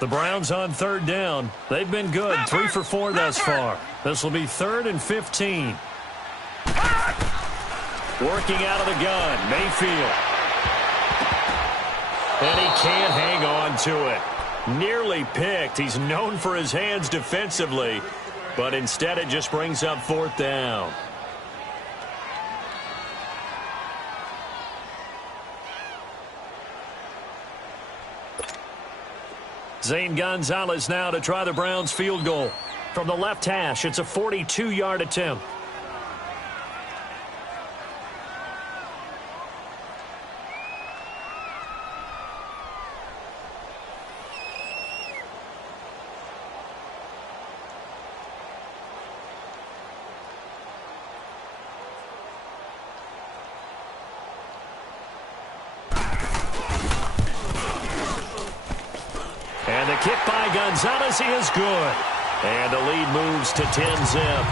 The Browns on third down. They've been good, 3 for 4 thus far. This will be 3rd and 15. Working out of the gun, Mayfield. And he can't hang on to it. Nearly picked. He's known for his hands defensively, but instead it just brings up 4th down. Zane Gonzalez now to try the Browns field goal. From the left hash, it's a 42-yard attempt. And the kick by Gonzalez is good. And the lead moves to 10-zip.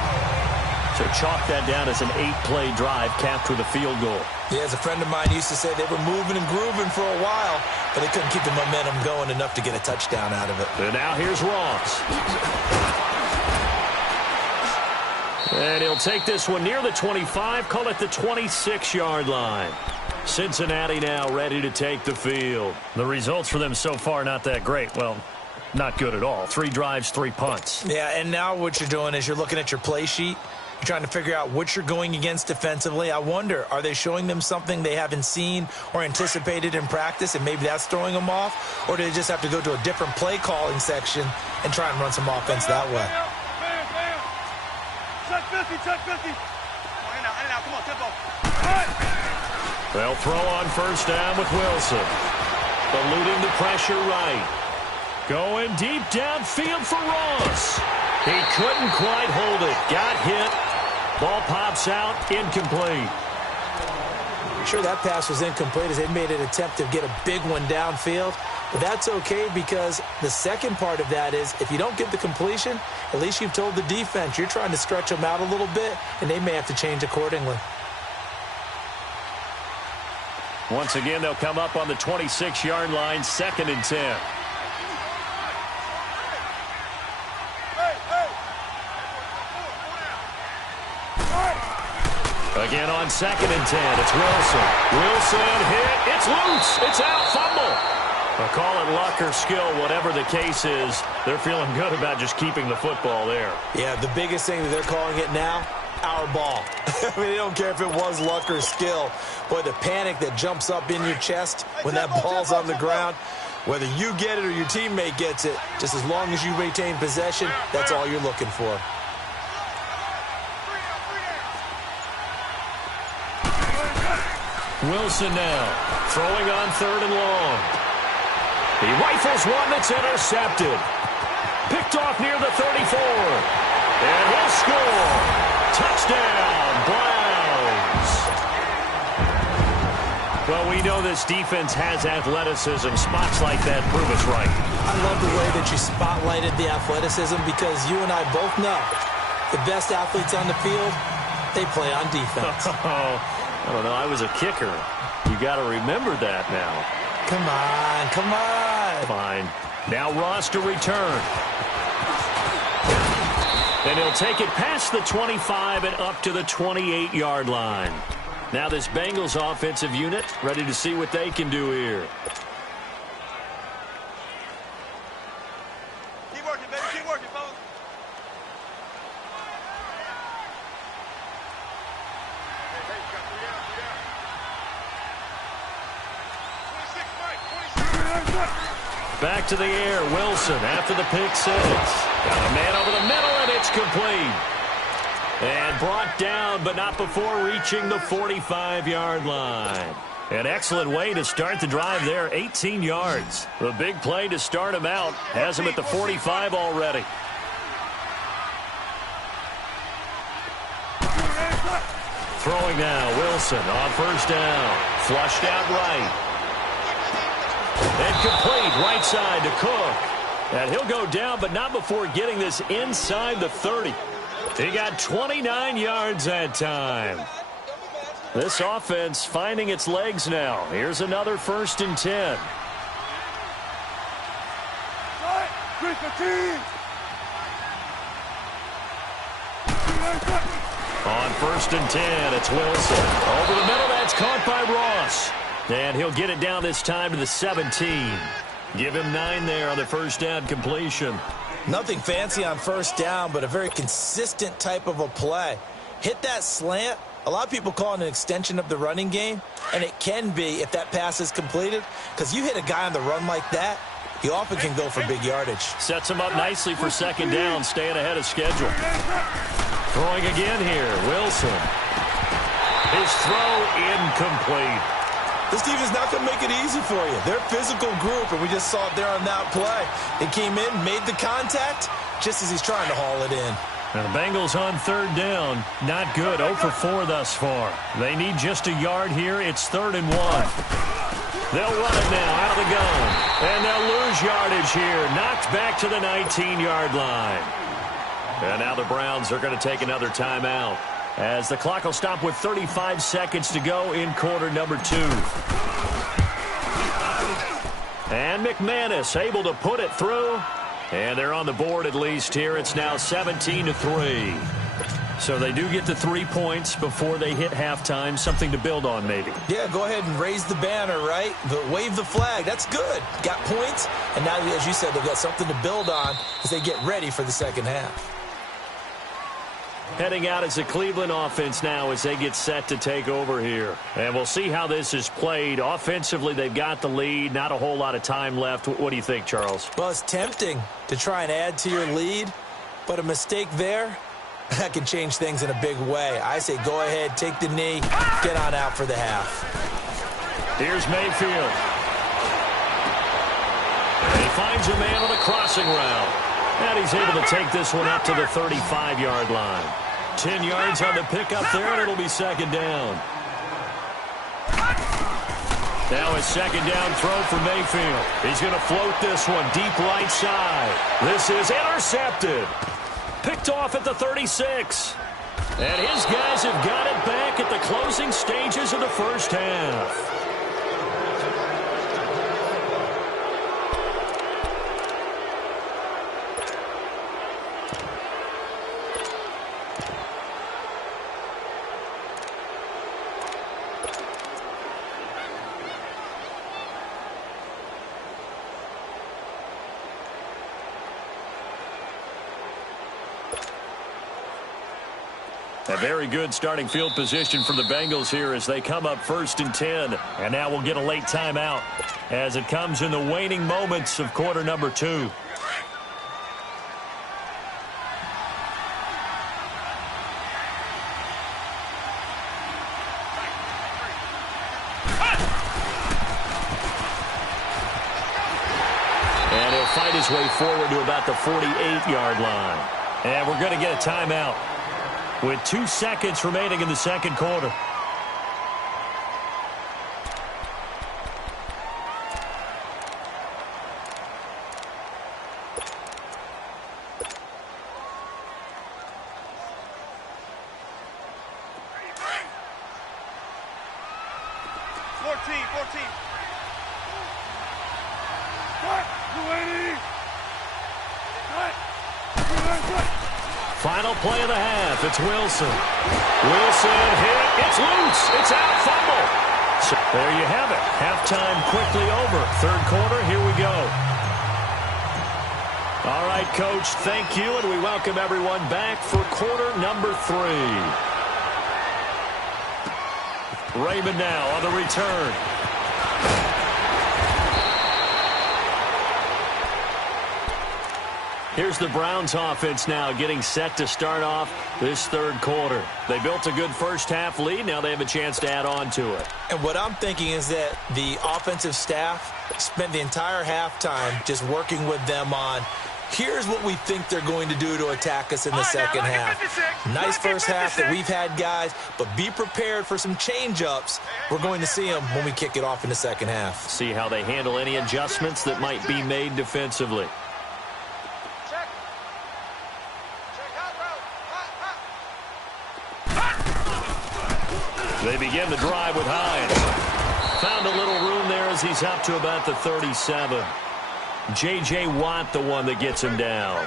So chalk that down as an 8-play drive capped with a field goal. Yeah, as a friend of mine used to say, they were moving and grooving for a while, but they couldn't keep the momentum going enough to get a touchdown out of it. And now here's Ross. And he'll take this one near the 25, call it the 26-yard line. Cincinnati now ready to take the field. The results for them so far not that great. Well, not good at all. 3 drives, 3 punts. Yeah, and now what you're doing is you're looking at your play sheet. You're trying to figure out what you're going against defensively. I wonder, are they showing them something they haven't seen or anticipated in practice, and maybe that's throwing them off? Or do they just have to go to a different play calling section and try and run some offense that way? Check 50. Come on, tempo. They'll throw on first down with Wilson. Eluding the pressure right. Going deep downfield for Ross. He couldn't quite hold it. Got hit. Ball pops out. Incomplete. Sure, that pass was incomplete as they made an attempt to get a big one downfield. But that's okay because the second part of that is if you don't get the completion, at least you've told the defense you're trying to stretch them out a little bit, and they may have to change accordingly. Once again, they'll come up on the 26-yard line, 2nd and 10. Again on 2nd and 10, it's Wilson. Wilson hit, it's loose, it's out, fumble. I'll call it luck or skill, whatever the case is. They're feeling good about just keeping the football there. Yeah, the biggest thing that they're calling it now, our ball. I mean, they don't care if it was luck or skill. Boy, the panic that jumps up in your chest when that ball's on the ground, whether you get it or your teammate gets it, just as long as you retain possession, that's all you're looking for. Wilson now, throwing on 3rd and long. He rifles one that's intercepted. Picked off near the 34. And he'll score. Touchdown, Browns. Well, we know this defense has athleticism. Spots like that prove us right. I love the way that you spotlighted the athleticism because you and I both know the best athletes on the field, they play on defense. I don't know. I was a kicker. You got to remember that now. Come on, come on. Fine. Now Ross to return. And he'll take it past the 25 and up to the 28-yard line. Now this Bengals offensive unit ready to see what they can do here. Keep working, baby. Keep working, fellas. Hey, you got 3 down, 3 down. 26, Mike, 26. Back to the air, Wilson after the pick 6. Got a man over the middle, and it's complete. And brought down, but not before reaching the 45-yard line. An excellent way to start the drive there, 18 yards. The big play to start him out has him at the 45 already. Throwing now, Wilson on first down. Flushed out right. And complete right side to Cook. And he'll go down, but not before getting this inside the 30. He got 29 yards that time. This offense finding its legs now. Here's another 1st and 10. On 1st and 10, it's Wilson. Over the middle, that's caught by Ross. And he'll get it down this time to the 17. Give him 9 there on the first down completion. Nothing fancy on first down, but a very consistent type of a play. Hit that slant. A lot of people call it an extension of the running game, and it can be if that pass is completed, because you hit a guy on the run like that, he often can go for big yardage. Sets him up nicely for second down, staying ahead of schedule. Throwing again here, Wilson. His throw incomplete. This team is not going to make it easy for you. They're a physical group, and we just saw it there on that play. They came in, made the contact, just as he's trying to haul it in. Now the Bengals on 3rd down. Not good. 0 for 4 thus far. They need just a yard here. It's 3rd and 1. They'll run it now out of the gun. And they'll lose yardage here. Knocked back to the 19-yard line. And now the Browns are going to take another timeout, as the clock will stop with 35 seconds to go in quarter number 2. And McManus able to put it through. And they're on the board at least here. It's now 17-3. So they do get the 3 points before they hit halftime. Something to build on, maybe. Yeah, go ahead and raise the banner, right? Wave the flag. That's good. Got points. And now, as you said, they've got something to build on as they get ready for the second half. Heading out as the Cleveland offense now as they get set to take over here. And we'll see how this is played. Offensively, they've got the lead. Not a whole lot of time left. What do you think, Charles? Well, it's tempting to try and add to your lead, but a mistake there, that can change things in a big way. I say go ahead, take the knee, get on out for the half. Here's Mayfield. And he finds a man on the crossing route. And he's able to take this one up to the 35-yard line. 10 yards on the pickup there, and it'll be second down. Now a second down throw for Mayfield. He's going to float this one deep right side. This is intercepted. Picked off at the 36. And his guys have got it back at the closing stages of the first half. A very good starting field position for the Bengals here as they come up 1st and 10. And now we'll get a late timeout as it comes in the waning moments of quarter number 2. And he'll fight his way forward to about the 48-yard line. And we're going to get a timeout with 2 seconds remaining in the second quarter. Final play of the half. It's Wilson. Wilson hit. It's loose. It's out. Fumble. So there you have it. Halftime quickly over. Third quarter. Here we go. All right, Coach. Thank you, and we welcome everyone back for quarter number 3. Raymond now on the return. Here's the Browns offense now getting set to start off this third quarter. They built a good first half lead. Now they have a chance to add on to it. And what I'm thinking is that the offensive staff spent the entire halftime just working with them on, here's what we think they're going to do to attack us in the second half. Nice first half that we've had, guys, but be prepared for some change-ups. We're going to see them when we kick it off in the second half. See how they handle any adjustments that might be made defensively. They begin the drive with Hines. Found a little room there as he's up to about the 37. J.J. Watt the one that gets him down.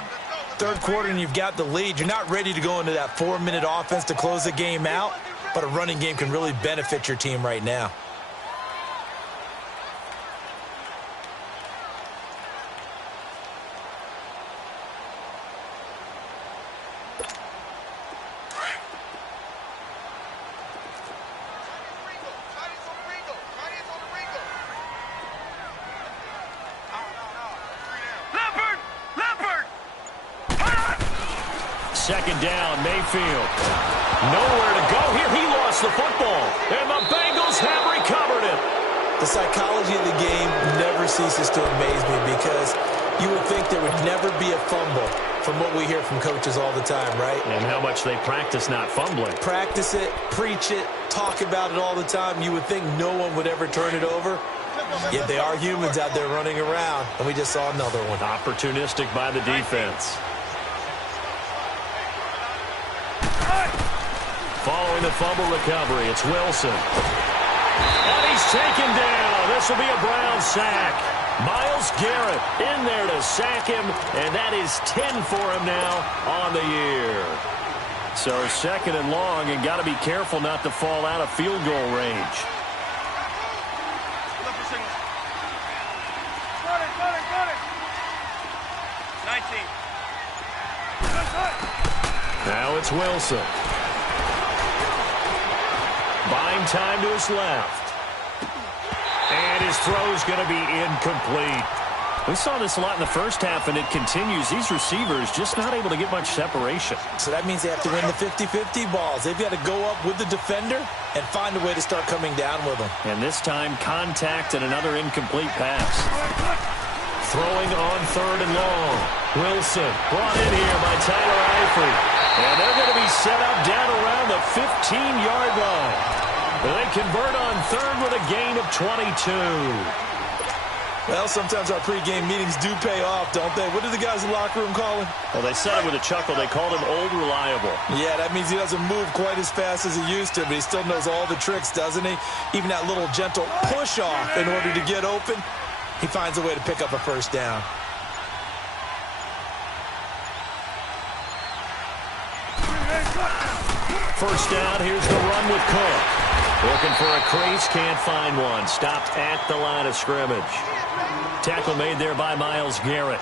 Third quarter and you've got the lead. You're not ready to go into that 4-minute offense to close the game out, but a running game can really benefit your team right now. Second down, Mayfield. Nowhere to go here. He lost the football, and the Bengals have recovered it. The psychology of the game never ceases to amaze me because you would think there would never be a fumble from what we hear from coaches all the time, right? And how much they practice not fumbling. Practice it, preach it, talk about it all the time. You would think no one would ever turn it over. Yet they are humans out there running around, and we just saw another one. Opportunistic by the defense. Following the fumble recovery, it's Wilson. And he's taken down. This will be a Brown sack. Myles Garrett in there to sack him, and that is 10 for him now on the year. So second and long, and got to be careful not to fall out of field goal range. Now it's Wilson. Buying time to his left. And his throw's going to be incomplete. We saw this a lot in the first half, and it continues. These receivers just not able to get much separation. So that means they have to win the 50-50 balls. They've got to go up with the defender and find a way to start coming down with them. And this time, contact and another incomplete pass. Throwing on third and long. Wilson brought in here by Tyler Eifert. And they're going to be set up down around the 15-yard line. They convert on third with a gain of 22. Well, sometimes our pregame meetings do pay off, don't they? What do the guys in the locker room call him? Well, they said it with a chuckle. They called him Old Reliable. Yeah, that means he doesn't move quite as fast as he used to, but he still knows all the tricks, doesn't he? Even that little gentle push-off in order to get open, he finds a way to pick up a first down. First down, here's the run with Cook. Looking for a crease, can't find one. Stopped at the line of scrimmage. Tackle made there by Myles Garrett.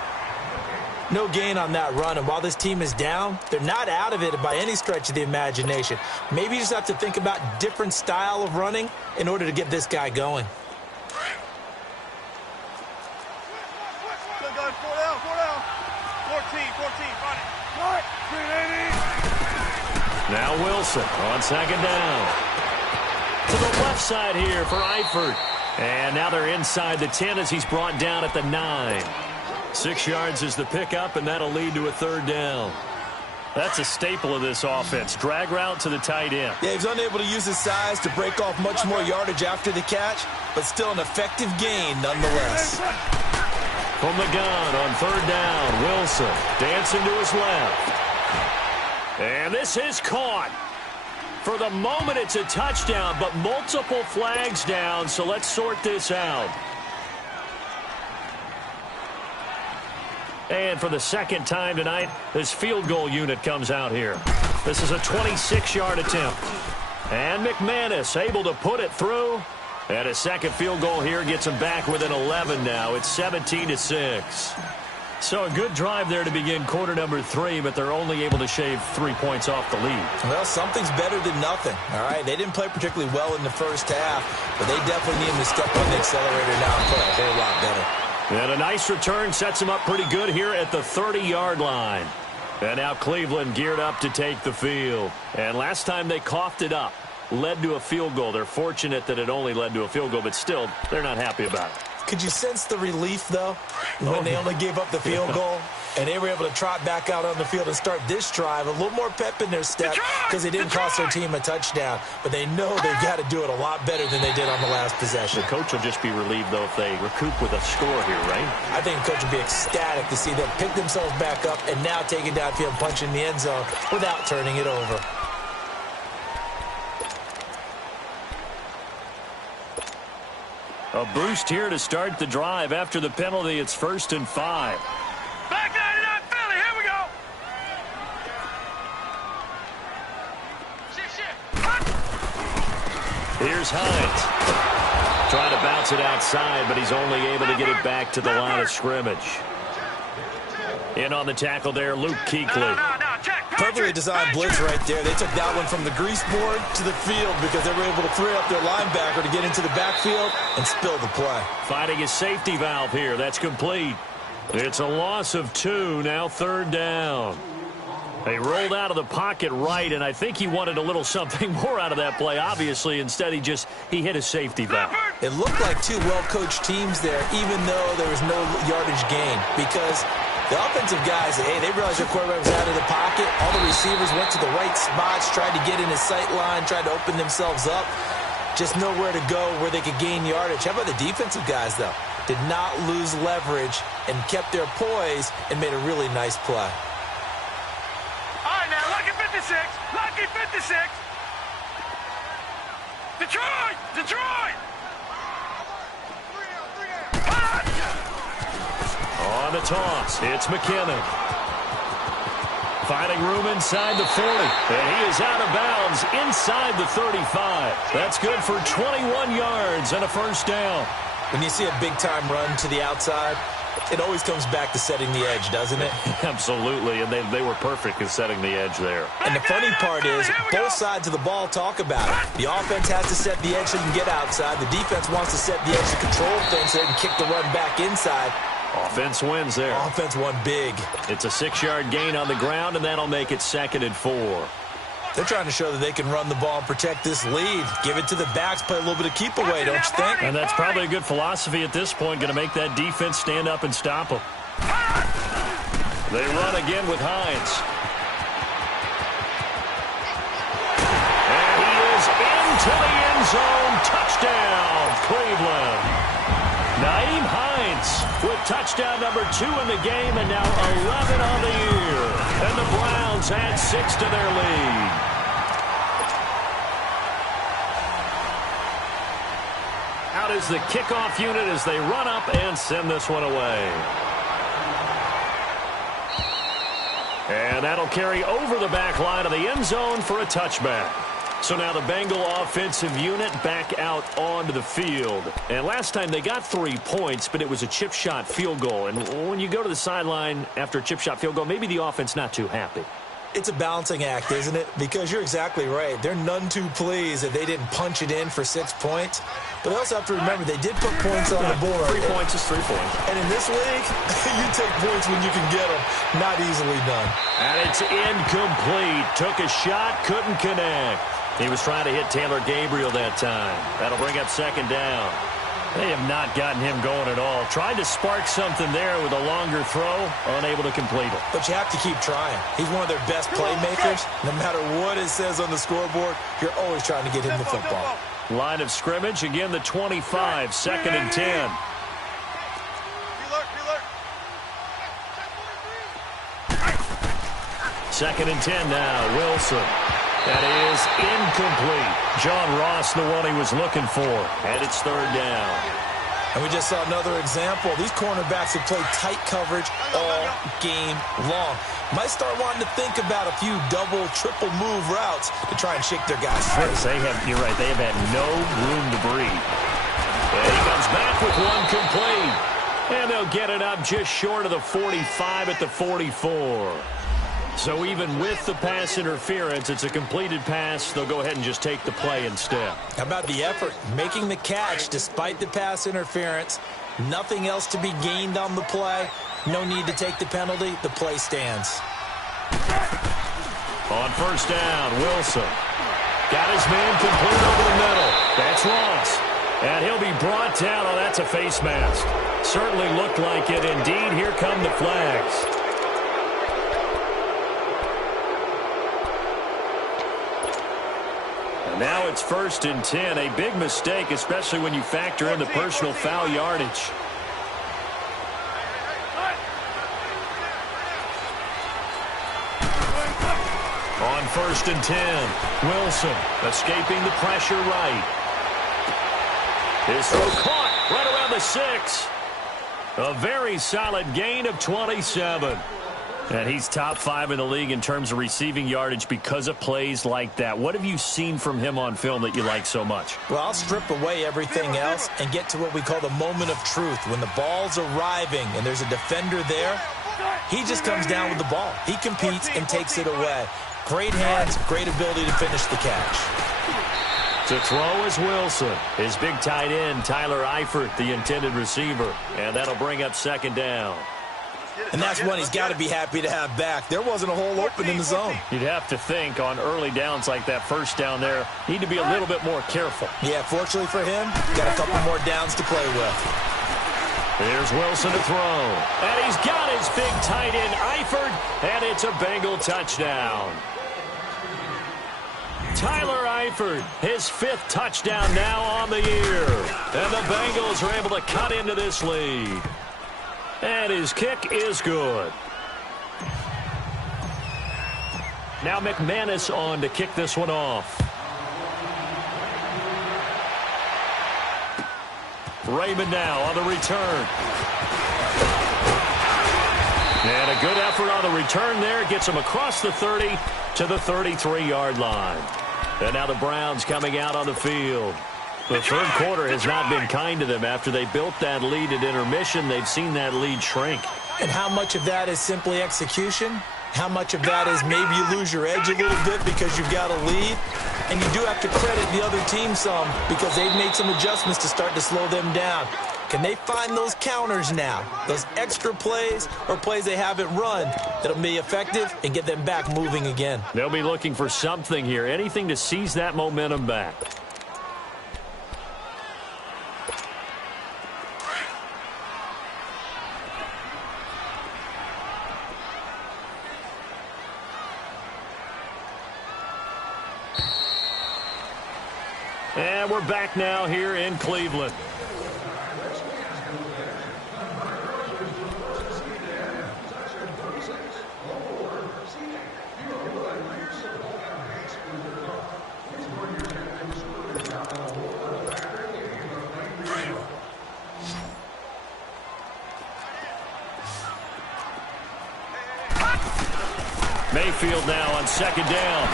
No gain on that run, and while this team is down, they're not out of it by any stretch of the imagination. Maybe you just have to think about different style of running in order to get this guy going. Good, 4 down. 14, run it. 380. Now Wilson on second down. To the left side here for Eifert. And now they're inside the 10 as he's brought down at the 9. 6 yards is the pickup, and that'll lead to a third down. That's a staple of this offense. Drag route to the tight end. Yeah, he's unable to use his size to break off much more yardage after the catch, but still an effective gain nonetheless. From the gun on third down, Wilson dancing to his left. And this is caught. For the moment, it's a touchdown, but multiple flags down, so let's sort this out. And for the second time tonight, this field goal unit comes out here. This is a 26-yard attempt. And McManus able to put it through. And a second field goal here gets him back within 11 now. It's 17-6. So a good drive there to begin quarter number 3, but they're only able to shave 3 points off the lead. Well, something's better than nothing, all right? They didn't play particularly well in the first half, but they definitely need him to step on the accelerator now and play a whole lot better. And a nice return sets him up pretty good here at the 30-yard line. And now Cleveland geared up to take the field. And last time they coughed it up, led to a field goal. They're fortunate that it only led to a field goal, but still, they're not happy about it. Could you sense the relief, though, when they only gave up the field goal and they were able to trot back out on the field and start this drive? A little more pep in their step because it didn't cost their team a touchdown, but they know they've got to do it a lot better than they did on the last possession. The coach will just be relieved, though, if they recoup with a score here, right? I think the coach will be ecstatic to see them pick themselves back up and now take it downfield and punch in the end zone without turning it over. A boost here to start the drive. After the penalty, it's 1st and 5. Back 99 Philly, here we go. Here's Hines. Trying to bounce it outside, but he's only able to get it back to the line of scrimmage. In on the tackle there, Luke Kuechly. Perfectly designed blitz right there. They took that one from the grease board to the field because they were able to free up their linebacker to get into the backfield and spill the play. Finding his safety valve here. That's complete. It's a loss of 2, now 3rd down. They rolled out of the pocket right, and I think he wanted a little something more out of that play, obviously. Instead, he hit his safety valve. It looked like two well-coached teams there, even though there was no yardage gain, because the offensive guys, hey, they realized their quarterback was out of the pocket. All the receivers went to the right spots, tried to get in his sight line, tried to open themselves up. Just nowhere to go where they could gain yardage. How about the defensive guys, though? Did not lose leverage and kept their poise and made a really nice play. All right, now, lucky 56. Lucky 56. Detroit! Detroit! On the toss, it's McKinnon. Finding room inside the 40. And he is out of bounds inside the 35. That's good for 21 yards and a 1st down. When you see a big-time run to the outside, it always comes back to setting the edge, doesn't it? Absolutely, and they were perfect in setting the edge there. And the funny part is, both sides of the ball talk about it. The offense has to set the edge so you can get outside. The defense wants to set the edge to control things so they can kick the run back inside. Offense wins there. Offense won big. It's a 6-yard gain on the ground, and that'll make it 2nd and 4. They're trying to show that they can run the ball and protect this lead. Give it to the backs, play a little bit of keep away, don't you think? And that's probably a good philosophy at this point, going to make that defense stand up and stop them. They run again with Hines. And he is into the end zone. Touchdown, Cleveland. Nyheim Hines with touchdown number 2 in the game, and now 11 on the year. And the Browns add 6 to their lead. Out is the kickoff unit as they run up and send this one away. And that'll carry over the back line of the end zone for a touchback. So now the Bengal offensive unit back out onto the field. And last time they got 3 points, but it was a chip shot field goal. And when you go to the sideline after a chip shot field goal, maybe the offense not too happy. It's a balancing act, isn't it? Because you're exactly right. They're none too pleased that they didn't punch it in for 6 points. But they also have to remember they did put points on the board. 3 points is 3 points. And in this league, you take points when you can get them. Not easily done. And it's incomplete. Took a shot, couldn't connect. He was trying to hit Taylor Gabriel that time. That'll bring up 2nd down. They have not gotten him going at all. Tried to spark something there with a longer throw, unable to complete it. But you have to keep trying. He's one of their best playmakers. No matter what it says on the scoreboard, you're always trying to get him the football. Line of scrimmage, again the 25, 2nd and 10. 2nd and 10 now, Wilson. That is incomplete. John Ross, the one he was looking for. And it's 3rd down. And we just saw another example. These cornerbacks have played tight coverage all game long. Might start wanting to think about a few double, triple move routes to try and shake their guys free. You're right, they have had no room to breathe. And he comes back with one complete. And they'll get it up just short of the 45 at the 44. So even with the pass interference, it's a completed pass. They'll go ahead and just take the play instead. How about the effort? Making the catch despite the pass interference. Nothing else to be gained on the play. No need to take the penalty. The play stands. On 1st down, Wilson. Got his man complete over the middle. That's Ross. And he'll be brought down. Oh, that's a face mask. Certainly looked like it. Indeed, here come the flags. Now it's 1st and 10, a big mistake, especially when you factor in the personal foul yardage. On 1st and 10, Wilson escaping the pressure right. His throw caught, the 6. A very solid gain of 27. And he's top 5 in the league in terms of receiving yardage because of plays like that. What have you seen from him on film that you like so much? Well, I'll strip away everything else and get to what we call the moment of truth. When the ball's arriving and there's a defender there, he just comes down with the ball. He competes and takes it away. Great hands, great ability to finish the catch. To throw is Wilson. His big tight end, Tyler Eifert, the intended receiver. And that'll bring up second down. And that's one he's got to be happy to have back. There wasn't a hole open in the zone. You'd have to think on early downs like that first down there, need to be a little bit more careful. Yeah, fortunately for him, got a couple more downs to play with. Here's Wilson to throw. And he's got his big tight end, Eifert, and it's a Bengal touchdown. Tyler Eifert, his 5th touchdown now on the year. And the Bengals are able to cut into this lead. And his kick is good. Now McManus on to kick this one off. Raymond now on the return. And a good effort on the return there. Gets him across the 30 to the 33-yard line. And now the Browns coming out on the field. The third quarter has not been kind to them. After they built that lead at intermission, they've seen that lead shrink. And how much of that is simply execution? How much of that is maybe you lose your edge a little bit because you've got a lead? And you do have to credit the other team some because they've made some adjustments to start to slow them down. Can they find those counters now, those extra plays or plays they haven't run that'll be effective and get them back moving again? They'll be looking for something here, anything to seize that momentum back. And we're back now here in Cleveland. Mayfield now on second down.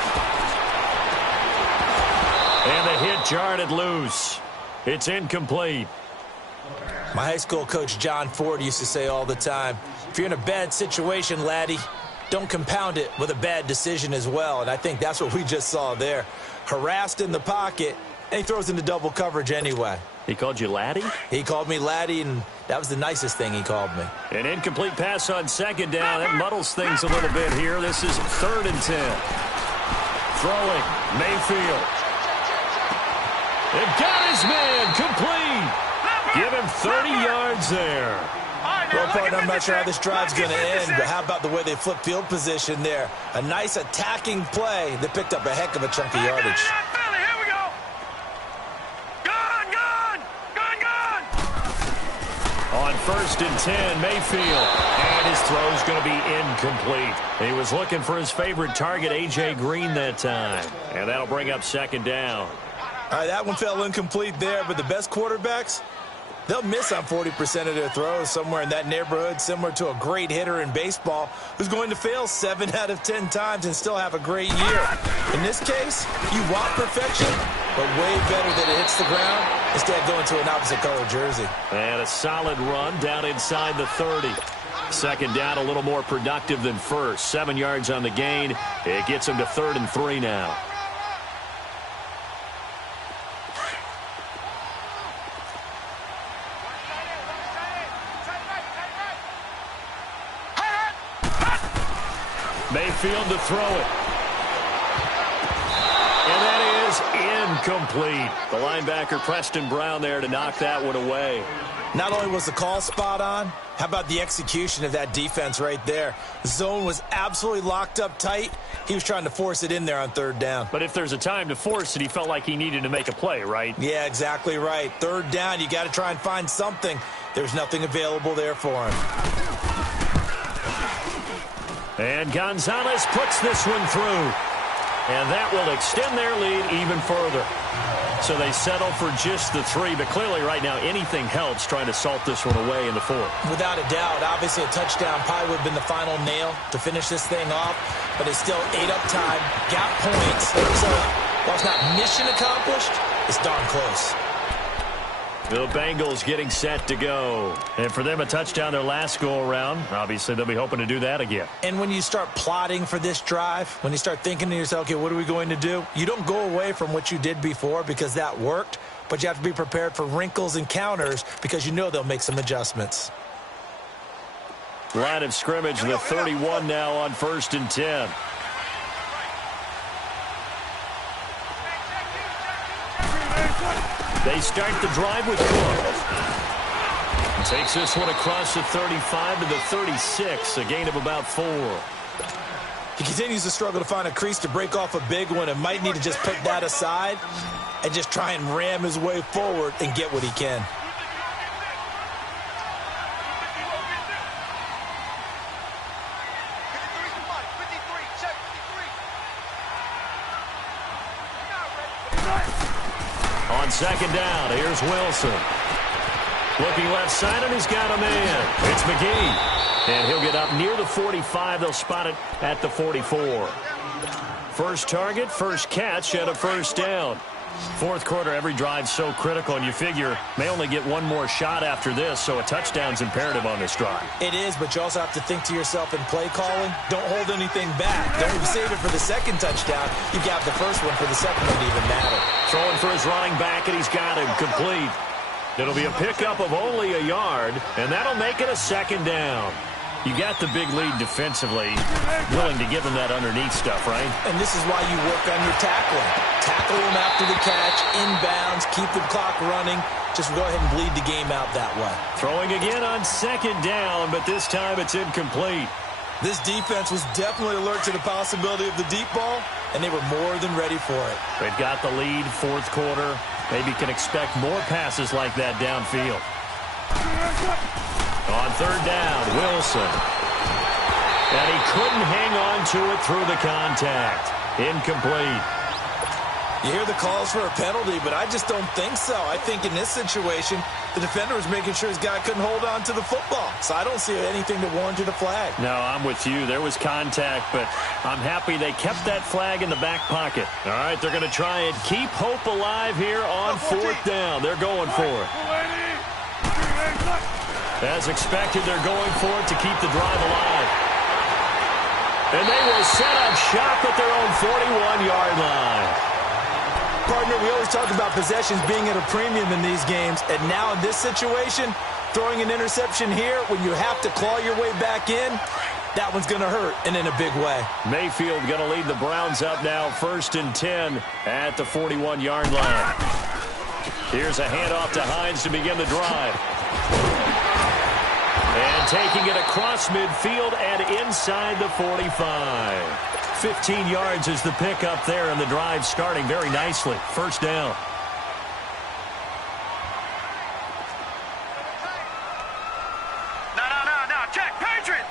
And the hit jarred it loose. It's incomplete. My high school coach, John Ford, used to say all the time, if you're in a bad situation, laddie, don't compound it with a bad decision as well. And I think that's what we just saw there. Harassed in the pocket, and he throws into double coverage anyway. He called you laddie? He called me laddie, and that was the nicest thing he called me. An incomplete pass on second down. That muddles things a little bit here. This is 3rd and 10. Throwing, Mayfield. They've got his man complete. Give him 30 yards there. Well, partner, I'm not sure how this drive's going to end, but how about the way they flip field position there? A nice attacking play that picked up a heck of a chunk of yardage. Here we go. Gone. On 1st and 10, Mayfield. And his throw's going to be incomplete. He was looking for his favorite target, A.J. Green, that time. And that'll bring up second down. All right, that one fell incomplete there, but the best quarterbacks, they'll miss on 40% of their throws, somewhere in that neighborhood, similar to a great hitter in baseball who's going to fail 7 out of 10 times and still have a great year. In this case, you want perfection, but way better that it hits the ground instead of going to an opposite color jersey. And a solid run down inside the 30. Second down, a little more productive than first. 7 yards on the gain. It gets him to 3rd and 3 now. Mayfield to throw it. And that is incomplete. The linebacker, Preston Brown, there to knock that one away. Not only was the call spot on, how about the execution of that defense right there? The zone was absolutely locked up tight. He was trying to force it in there on 3rd down. But if there's a time to force it, he felt like he needed to make a play, right? Yeah, exactly right. 3rd down, you got to try and find something. There's nothing available there for him. And Gonzalez puts this one through. And that will extend their lead even further. So they settle for just the 3, but clearly right now anything helps trying to salt this one away in the 4th. Without a doubt, obviously a touchdown probably would have been the final nail to finish this thing off, but it's still ate up time, got points. So while it's not mission accomplished, it's darn close. The Bengals getting set to go. And for them, a touchdown their last go-around. Obviously, they'll be hoping to do that again. And when you start plotting for this drive, when you start thinking to yourself, okay, what are we going to do? You don't go away from what you did before because that worked, but you have to be prepared for wrinkles and counters because you know they'll make some adjustments. Line of scrimmage, the 31 now on 1st and 10. They start the drive with Cook. Takes this one across the 35 to the 36, a gain of about 4. He continues to struggle to find a crease to break off a big one and might need to just put that aside and just try and ram his way forward and get what he can. On 2nd down, here's Wilson. Looking left side, and he's got a man. It's McGee. And he'll get up near the 45. They'll spot it at the 44. First target, first catch, and a 1st down. 4th quarter, every drive so critical, and you figure may only get one more shot after this, so a touchdown's imperative on this drive. It is, but you also have to think to yourself in play calling, don't hold anything back. Don't save it for the 2nd touchdown. You got the 1st one for the 2nd one to even matter. Throwing for his running back, and he's got him complete. It'll be a pickup of only a yard, and that'll make it a 2nd down. You got the big lead defensively, willing to give him that underneath stuff, right? And this is why you work on your tackling. Tackle him after the catch, inbounds, keep the clock running. Just go ahead and bleed the game out that way. Throwing again on 2nd down, but this time it's incomplete. This defense was definitely alert to the possibility of the deep ball, and they were more than ready for it. They've got the lead, 4th quarter. Maybe can expect more passes like that downfield. On 3rd down, Wilson. And he couldn't hang on to it through the contact. Incomplete. You hear the calls for a penalty, but I just don't think so. I think in this situation, the defender was making sure his guy couldn't hold on to the football. So I don't see anything that warranted a flag. No, I'm with you. There was contact, but I'm happy they kept that flag in the back pocket. All right, they're going to try and keep hope alive here on 4th down. They're going for it. As expected, they're going for it to keep the drive alive. And they will set up shop at their own 41-yard line. Partner, we always talk about possessions being at a premium in these games, and now in this situation, throwing an interception here when you have to claw your way back in, that one's going to hurt, and in a big way. Mayfield going to lead the Browns up now, 1st and 10 at the 41-yard line. Here's a handoff to Hines to begin the drive. And taking it across midfield and inside the 45. 15 yards is the pickup there, and the drive starting very nicely. 1st down. No. Check. Patriot.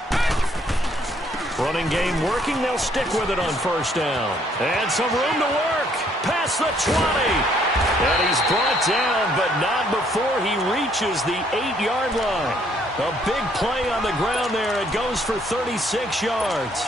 Running game working. They'll stick with it on 1st down. And some room to work. Past the 20. And he's brought down, but not before he reaches the 8-yard line. A big play on the ground there. It goes for 36 yards.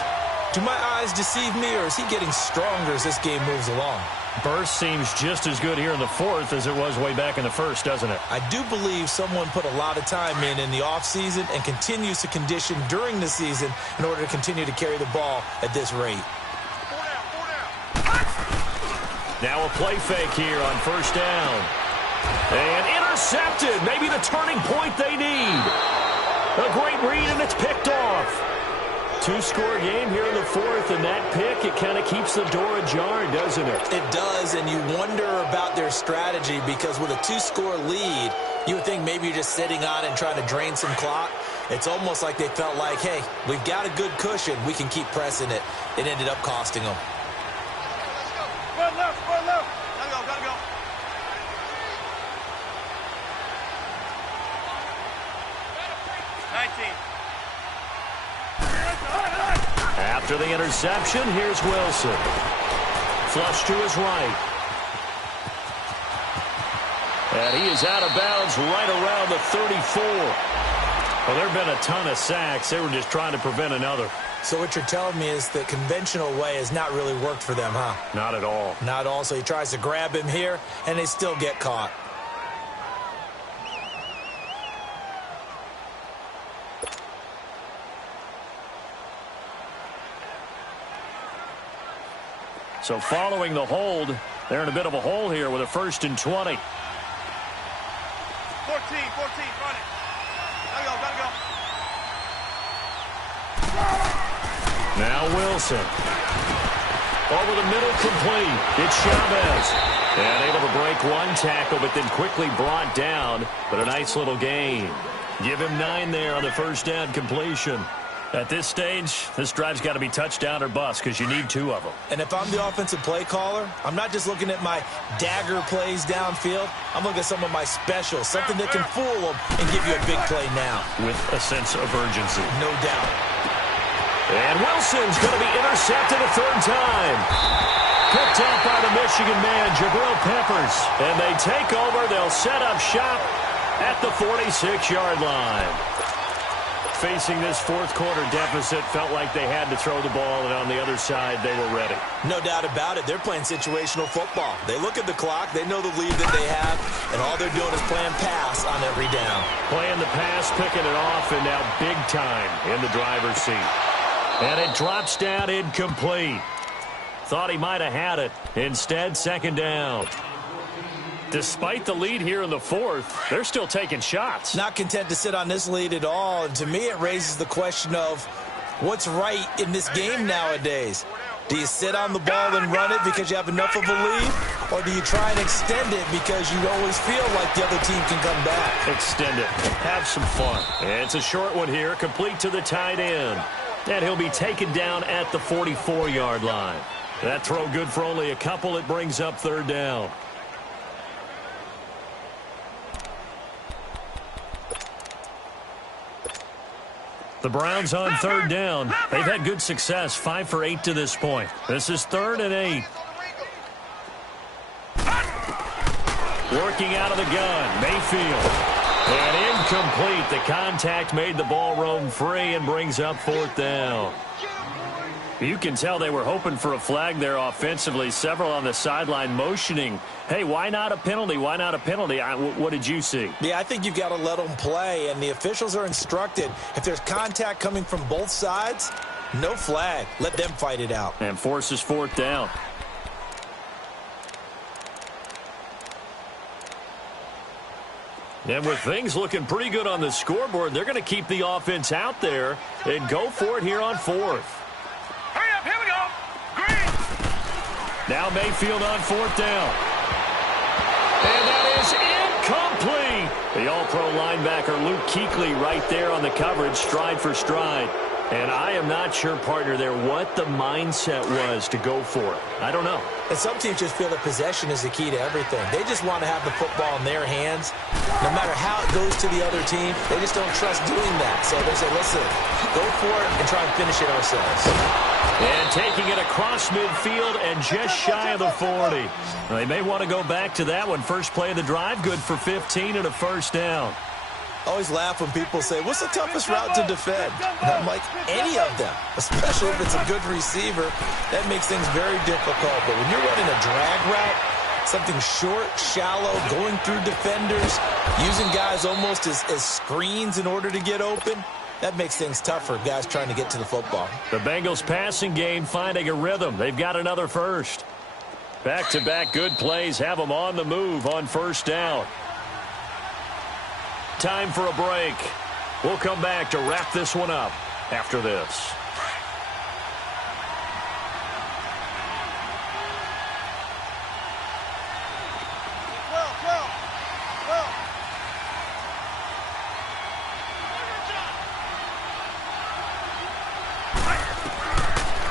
Do my eyes deceive me, or is he getting stronger as this game moves along? Burst seems just as good here in the 4th as it was way back in the 1st, doesn't it? I do believe someone put a lot of time in the offseason and continues to condition during the season in order to continue to carry the ball at this rate. Now a play fake here on 1st down. And intercepted. Maybe the turning point they need. A great read, and it's picked off. 2-score game here in the 4th, and that pick, it kind of keeps the door ajar, doesn't it? It does, and you wonder about their strategy because with a 2-score lead, you would think maybe you're just sitting on it and trying to drain some clock. It's almost like they felt like, hey, we've got a good cushion. We can keep pressing it. It ended up costing them. Spread left. Gotta go. After the interception, here's Wilson. Flush to his right. And he is out of bounds right around the 34. Well, there have been a ton of sacks. They were just trying to prevent another. So what you're telling me is the conventional way has not really worked for them, huh? Not at all. Not at all. So he tries to grab him here, and they still get caught. So following the hold, they're in a bit of a hole here with a 1st and 20. 14, run it. Gotta go. Now Wilson. Over the middle, complete. It's Chavez. And able to break one tackle, but then quickly brought down. But a nice little gain. Give him 9 there on the 1st down completion. At this stage, this drive's got to be touchdown or bust because you need 2 of them. And if I'm the offensive play caller, I'm not just looking at my dagger plays downfield. I'm looking at some of my specials, something that can fool them and give you a big play now. With a sense of urgency. No doubt. And Wilson's going to be intercepted a 3rd time. Picked out by the Michigan man, Jabril Peppers. And they take over. They'll set up shop at the 46-yard line. Facing this 4th quarter deficit, felt like they had to throw the ball, and on the other side, they were ready. No doubt about it. They're playing situational football. They look at the clock, they know the lead that they have, and all they're doing is playing pass on every down. Playing the pass, picking it off, and now big time in the driver's seat. And it drops down incomplete. Thought he might have had it. Instead, 2nd down. Despite the lead here in the 4th, they're still taking shots. Not content to sit on this lead at all. And to me, it raises the question of what's right in this game nowadays. Do you sit on the ball and run it because you have enough of a lead? Or do you try and extend it because you always feel like the other team can come back? Extend it. Have some fun. And it's a short one here, complete to the tight end. And he'll be taken down at the 44-yard line. That throw good for only a couple. It brings up 3rd down. The Browns on 3rd down. They've had good success, 5 for 8 to this point. This is 3rd and 8. Working out of the gun, Mayfield. And incomplete. The contact made the ball roam free and brings up 4th down. You can tell they were hoping for a flag there offensively. Several on the sideline motioning, hey, why not a penalty? Why not a penalty? What did you see? Yeah, I think you've got to let them play, and the officials are instructed. If there's contact coming from both sides, no flag. Let them fight it out. And forces 4th down. And with things looking pretty good on the scoreboard, they're going to keep the offense out there and go for it here on 4th. Hurry up, here we go. Green. Now Mayfield on 4th down. And that is incomplete. The all-pro linebacker Luke Kuechly right there on the coverage, stride for stride. And I am not sure, partner, there what the mindset was to go for it. I don't know. And some teams just feel that possession is the key to everything. They just want to have the football in their hands. No matter how it goes to the other team, they just don't trust doing that. So they say, listen, go for it and try and finish it ourselves. And taking it across midfield and just shy of the 40. They may want to go back to that one. First play of the drive, good for 15 and a 1st down. I always laugh when people say, what's the toughest route to defend? And I'm like, any of them, especially if it's a good receiver. That makes things very difficult. But when you're running a drag route, something short, shallow, going through defenders, using guys almost as screens in order to get open, that makes things tough for guys trying to get to the football. The Bengals passing game finding a rhythm. They've got another first. Back-to-back good plays have them on the move on 1st down. Time for a break. We'll come back to wrap this one up after this.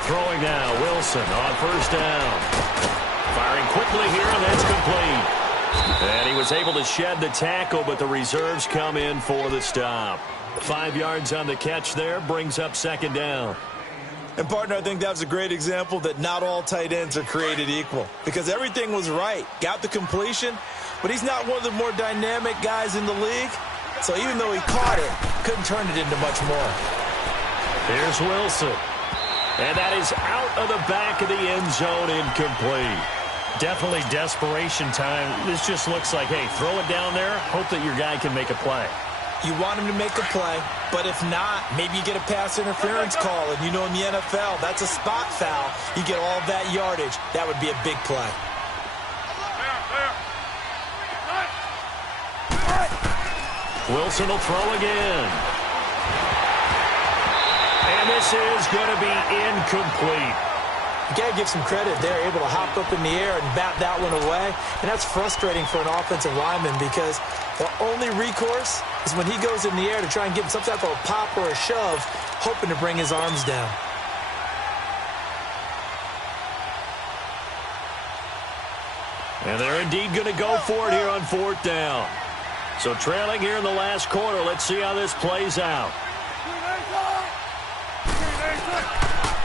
Throwing now, Wilson on 1st down. Firing quickly here, and that's complete. And he was able to shed the tackle, but the reserves come in for the stop. 5 yards on the catch there, brings up 2nd down. And, partner, I think that was a great example that not all tight ends are created equal. Because everything was right. Got the completion, but he's not one of the more dynamic guys in the league. So even though he caught it, couldn't turn it into much more. Here's Wilson. And that is out of the back of the end zone, incomplete. Definitely desperation time. This just looks like, hey, throw it down there, hope that your guy can make a play. You want him to make a play, but if not, maybe you get a pass interference call. And you know in the NFL, that's a spot foul. You get all that yardage. That would be a big play. Wilson will throw again. And this is going to be incomplete. You got to give some credit. They're able to hop up in the air and bat that one away. And that's frustrating for an offensive lineman because the only recourse is when he goes in the air to try and give him some type of a pop or a shove, hoping to bring his arms down. And they're indeed going to go for it here on 4th down. So trailing here in the last quarter, let's see how this plays out.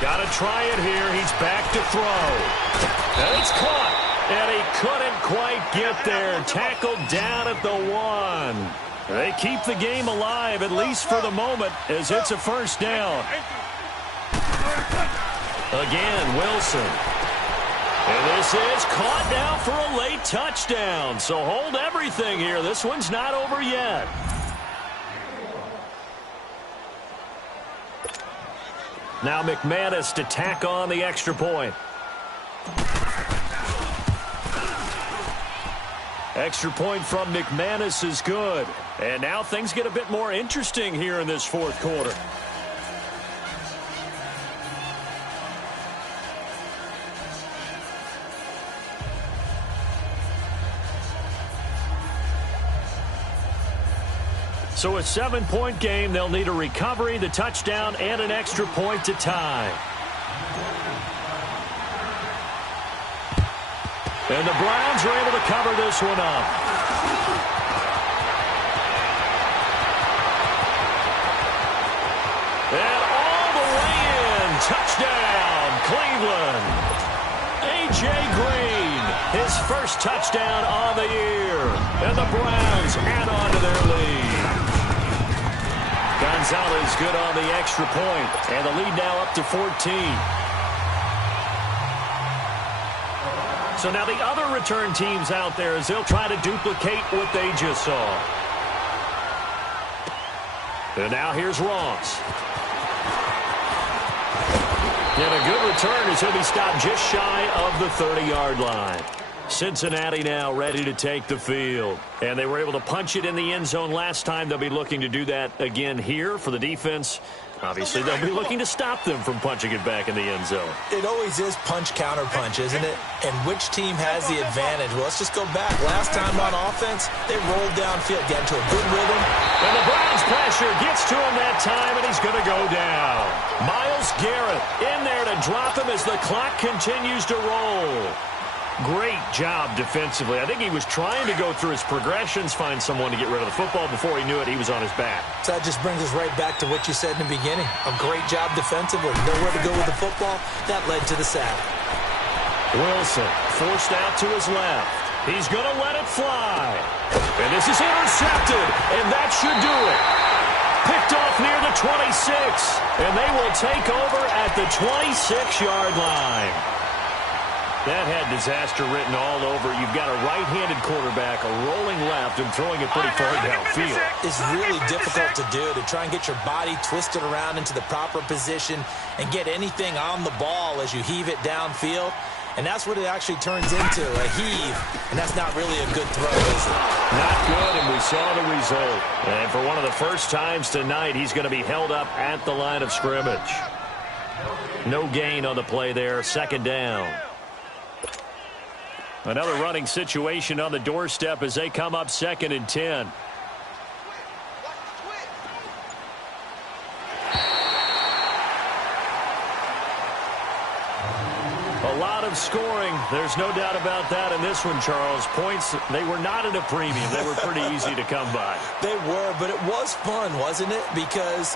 Got to try it here. He's back to throw. And it's caught. And he couldn't quite get there. Tackled down at the 1. They keep the game alive, at least for the moment, as it's a 1st down. Again, Wilson. And this is caught now for a late touchdown. So hold everything here. This one's not over yet. Now McManus to tack on the extra point. Extra point from McManus is good. And now things get a bit more interesting here in this 4th quarter. So a 7-point game. They'll need a recovery, the touchdown, and an extra point to tie. And the Browns are able to cover this one up. And all the way in. Touchdown, Cleveland. A.J. Green, his first touchdown on the year. And the Browns add on to their lead. Gonzalez good on the extra point, and the lead now up to 14. So now the other return teams out there as they'll try to duplicate what they just saw. And now here's Ross. And a good return as he'll be stopped just shy of the 30-yard line. Cincinnati now ready to take the field. And they were able to punch it in the end zone last time. They'll be looking to do that again here for the defense. Obviously, they'll be looking to stop them from punching it back in the end zone. It always is punch-counter-punch, isn't it? And which team has the advantage? Well, let's just go back. Last time on offense, they rolled downfield, got into a good rhythm. And the Browns pressure gets to him that time, and he's going to go down. Myles Garrett in there to drop him as the clock continues to roll. Great job defensively. I think he was trying to go through his progressions, find someone to get rid of the football. Before he knew it, he was on his back. So that just brings us right back to what you said in the beginning. A great job defensively. Nowhere to go with the football. That led to the sack. Wilson forced out to his left. He's going to let it fly. And this is intercepted, and that should do it. Picked off near the 26, and they will take over at the 26-yard line. That had disaster written all over. You've got a right-handed quarterback, a rolling left, and throwing it pretty far downfield. It's really difficult to do, to try and get your body twisted around into the proper position and get anything on the ball as you heave it downfield. And that's what it actually turns into, a heave. And that's not really a good throw, is it? Not good, and we saw the result. And for one of the first times tonight, he's going to be held up at the line of scrimmage. No gain on the play there, 2nd down. Another running situation on the doorstep as they come up 2nd and 10. A lot of scoring. There's no doubt about that in this one, Charles. Points, they were not at a premium. They were pretty easy to come by. They were, but it was fun, wasn't it? Because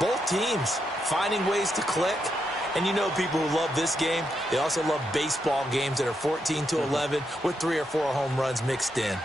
both teams finding ways to click And you know people who love this game, they also love baseball games that are 14-11 with 3 or 4 home runs mixed in.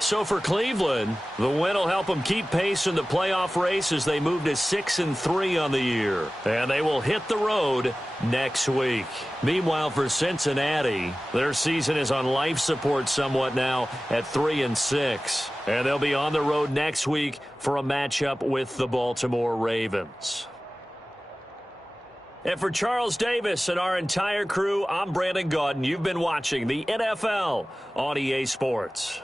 So for Cleveland, the win will help them keep pace in the playoff race as they move to 6-3 on the year. And they will hit the road next week. Meanwhile, for Cincinnati, their season is on life support somewhat now at 3-6. And they'll be on the road next week for a matchup with the Baltimore Ravens. And for Charles Davis and our entire crew, I'm Brandon Gaudin. You've been watching the NFL on EA Sports.